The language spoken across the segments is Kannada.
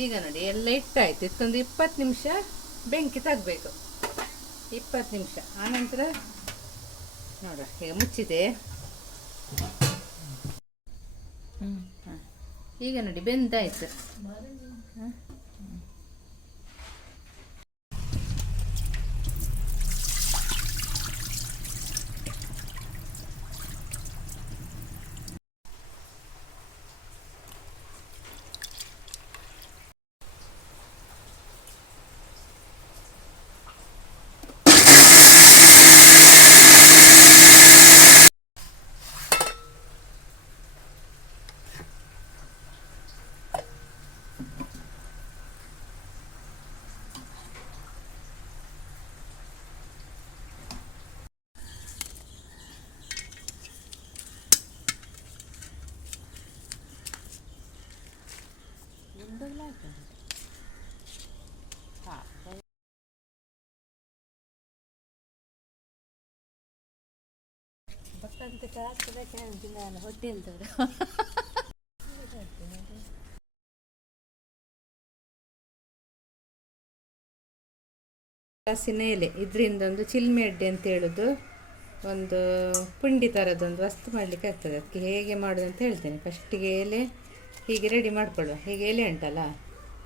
ಈಗ ನೋಡಿ ಎಲ್ಲ ಇಟ್ಟಾಯ್ತು. ಇದಕ್ಕೊಂದು 20 ನಿಮಿಷ ಬೆಂಕಿ ತಗಬೇಕು. 20 ನಿಮಿಷ ಆನಂತರ ನೋಡುವ, ಈಗ ಮುಚ್ಚಿದೆ. ಈಗ ನೋಡಿ ಬೆಂದಾಯ್ತು. ಹಲಸಿನ ಎಲೆ ಇದರಿಂದ ಒಂದು ಚಿಲ್ಮೆಡ್ಡೆ ಅಂತ ಹೇಳೋದು ಒಂದು ಪುಂಡಿ ಥರದೊಂದು ವಸ್ತು ಮಾಡಲಿಕ್ಕೆ ಆಗ್ತದೆ. ಅದಕ್ಕೆ ಹೇಗೆ ಮಾಡೋದು ಅಂತ ಹೇಳ್ತೇನೆ. ಫಸ್ಟಿಗೆ ಎಲೆ ಹೀಗೆ ರೆಡಿ ಮಾಡಿಕೊಳ್ಳುವ. ಹೀಗೆ ಎಲೆ ಉಂಟಲ್ಲ,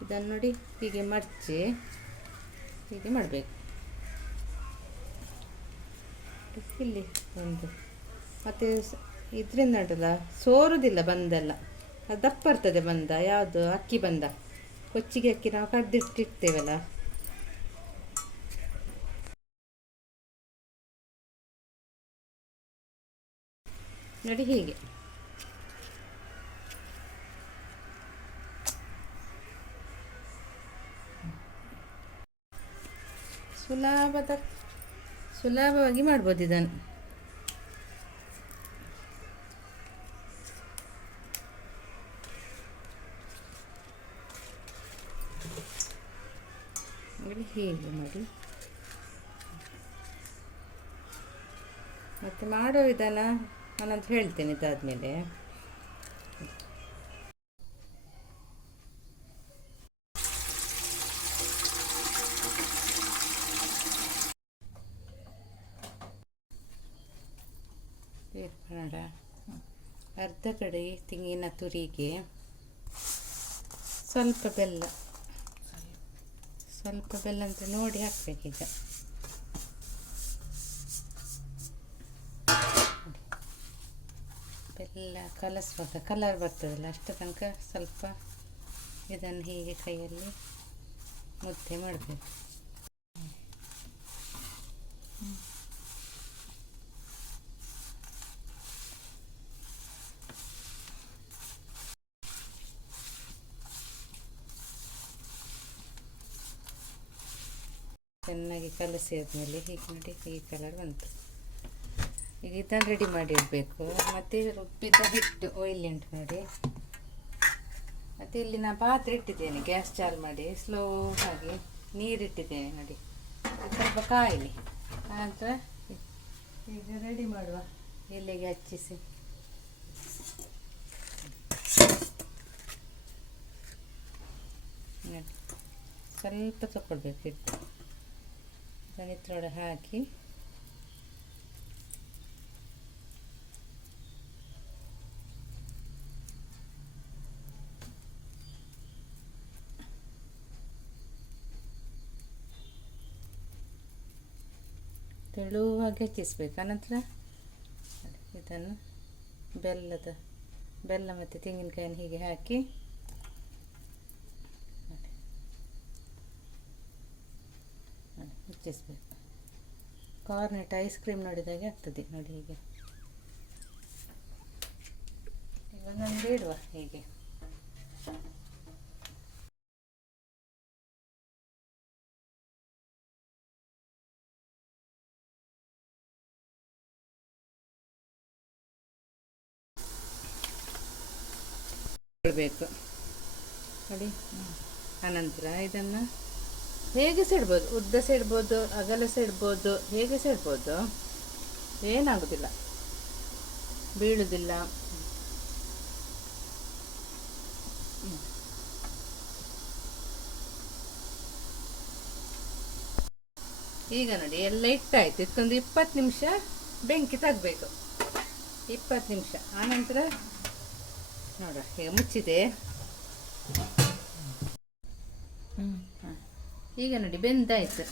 ಇದನ್ನು ನೋಡಿ ಹೀಗೆ ಮಡಚಿ ಹೀಗೆ ಮಾಡಬೇಕು. ಇಲ್ಲಿ ಒಂದು ಮತ್ತು ಇದರಿಂದ ಉಂಟಲ್ಲ, ಸೋರುವುದಿಲ್ಲ ಬಂದೆಲ್ಲ, ಅದು ದಪ್ಪ ಬರ್ತದೆ ಬಂದ. ಯಾವುದು ಅಕ್ಕಿ ಬಂದ, ಕೊಚ್ಚಿಗೆ ಅಕ್ಕಿ ನಾವು ಕಡ್ದಿಟ್ಟಿರ್ತೇವಲ್ಲ, ನೋಡಿ ಹೀಗೆ. ಸುಲಭವಾಗಿ ಮಾಡ್ಬೋದು ಇದನ್ನು. ಹೀಗೆ ಮಾಡಿ ಮತ್ತು ಮಾಡೋ ವಿಧಾನ ನಾನಂತ ಹೇಳ್ತೇನೆ ಇದಾದಮೇಲೆ. ಅರ್ಧ ಕಡೆ ತೆಂಗಿನ ತುರಿಗೆ ಸ್ವಲ್ಪ ಬೆಲ್ಲ ಅಂತ ನೋಡಿ ಹಾಕಬೇಕೀಗ. ಬೆಲ್ಲ ಕಲಸುವಾಗ ಕಲರ್ ಬರ್ತದಲ್ಲ, ಅಷ್ಟು ತನಕ ಸ್ವಲ್ಪ ಇದನ್ನು ಹೀಗೆ ಕೈಯಲ್ಲಿ ಮುದ್ದೆ ಮಾಡಬೇಕು. ಚೆನ್ನಾಗಿ ಕಲಸಿ ಆದಮೇಲೆ ಹೀಗೆ ನೋಡಿ ಈ ಕಲರ್ ಬಂತು. ಈಗ ಇದನ್ನು ರೆಡಿ ಮಾಡಿ ಇಡಬೇಕು. ಮತ್ತು ರುಬ್ಬಿದ ಹಿಟ್ಟು ಆಯಿಲ್ ಉಂಟು ನೋಡಿ. ಮತ್ತು ಇಲ್ಲಿ ನಾನು ಪಾತ್ರೆ ಇಟ್ಟಿದ್ದೇನೆ, ಗ್ಯಾಸ್ ಚಾಲು ಮಾಡಿ ಸ್ಲೋ ಆಗಿ ನೀರಿಟ್ಟಿದ್ದೇನೆ ನೋಡಿ. ಸ್ವಲ್ಪ ಕಾಯಿಲಿ ಆನಂತರ ಈಗ ರೆಡಿ ಮಾಡುವ. ಎಲೆಗೆ ಹಚ್ಚಿಸಿ ನೋಡಿ ಸ್ವಲ್ಪ ತಗೊಳ್ಬೇಕು ಹಿಟ್ಟು. ಇದರೊಳಗೆ ಹಾಕಿ ತೆಳುವಾಗಿ ಹೆಚ್ಚಿಸ್ಬೇಕು. ಆನಂತರ ಇದನ್ನು ಬೆಲ್ಲ ಮತ್ತು ತೆಂಗಿನಕಾಯಿನ ಹೀಗೆ ಹಾಕಿ ಹೆಚ್ಚಿಸ್ಬೇಕು. ಕಾರ್ನೆಟ್ ಐಸ್ ಕ್ರೀಮ್ ನೋಡಿದಾಗೆ ಆಗ್ತದೆ ನೋಡಿ. ಹೀಗೆ ಈಗ ಒಂದೊಂದು ಇಡುವ ಹೀಗೆ. ಬೇಕು ನೋಡಿ. ಆನಂತರ ಇದನ್ನು ಹೇಗೆ ಸಿಡ್ಬೋದು, ಉದ್ದ ಸಿಡ್ಬೋದು, ಅಗಲ ಸಿಡ್ಬೋದು, ಹೇಗೆ ಸಿಡ್ಬೋದು, ಏನಾಗೋದಿಲ್ಲ, ಬೀಳುವುದಿಲ್ಲ. ಈಗ ನೋಡಿ ಎಲ್ಲ ಇಟ್ಟಾಯ್ತು. ಇದಕ್ಕೊಂದು 20 ನಿಮಿಷ ಬೆಂಕಿ ತಗಬೇಕು. 20 ನಿಮಿಷ ಆನಂತರ ನೋಡ ಈಗ ಮುಚ್ಚಿದೆ. ಈಗ ನೋಡಿ ಬೆಂದಾಯ್ತು.